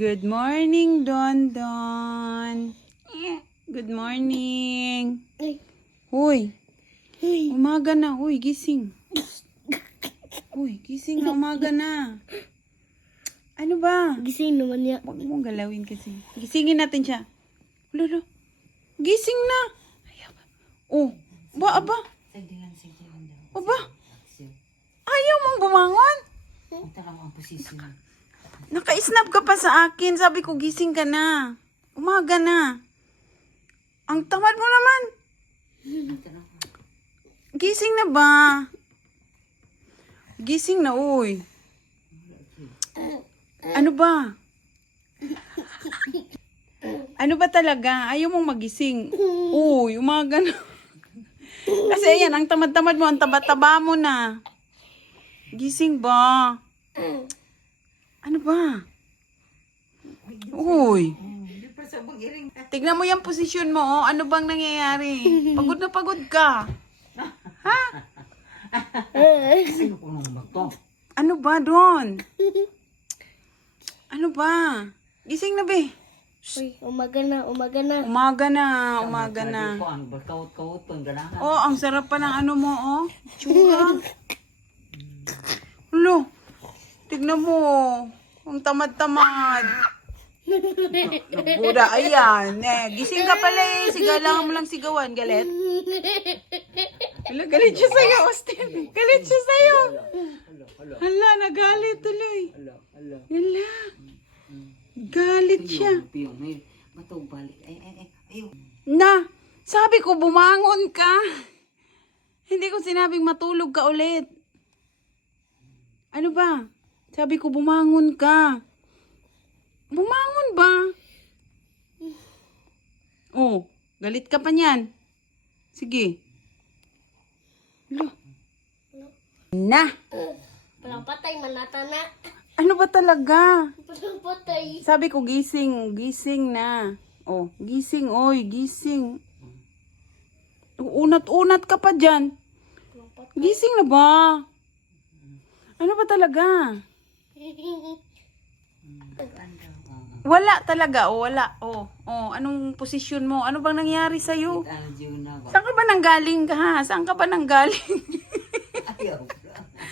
Good morning, Don Don. Good morning. Hoy. Umaga na. Hoy, gising. Hoy, gising na. Umaga na. Ano ba? Gising naman niya. Huwag mong galawin kasi. Gisingin natin siya. Lolo. Gising na. Oh. Aba. Aba. Ayaw mong bumangon? Naka-snap ka pa sa akin. Sabi ko, gising ka na. Umaga na. Ang tamad mo naman. Gising na ba? Gising na, uy. Ano ba? Ano ba talaga? Ayaw mong magising. Uy, umaga na. Kasi ayan, ang tamad-tamad mo, ang taba-taba mo na. Gising ba? Ano ba? Uy. Tignan mo yung posisyon mo, oh. Ano bang nangyayari? Pagod na pagod ka. Ha? Ano ba, Don? Ano ba? Gising na, be. Uy, umaga na, umaga na. Umaga na, umaga na. Oh, ang sarap pa ng ano mo, oh. Tsura. Hulo. Tignan mo. Ang tamad-tamad. Nagbuda, ayan. Gising ka pala eh. Sigalangan mo lang sigawan. Galit? Hala, galit siya sa'yo, Austin. Galit siya sa'yo. Hala, nagalit tuloy. Hala. Galit siya. Na, sabi ko bumangon ka. Hindi ko sinabing matulog ka ulit. Ano ba? Sabi ko bumangon ka. Bumangon ba? Oh, galit ka pa niyan. Sige. Lo. Na. Palang patay, manata na. Ano ba talaga? Palang patay. Sabi ko gising, gising na. Oh, gising, oy, gising. Unat-unat ka pa dyan. Gising na ba? Ano ba talaga? Wala talaga, oh, wala. Oh, anong posisyon mo? Ano bang nangyari sa'yo? Saan ka ba nanggaling ka, ha? Saan ka ba nanggaling?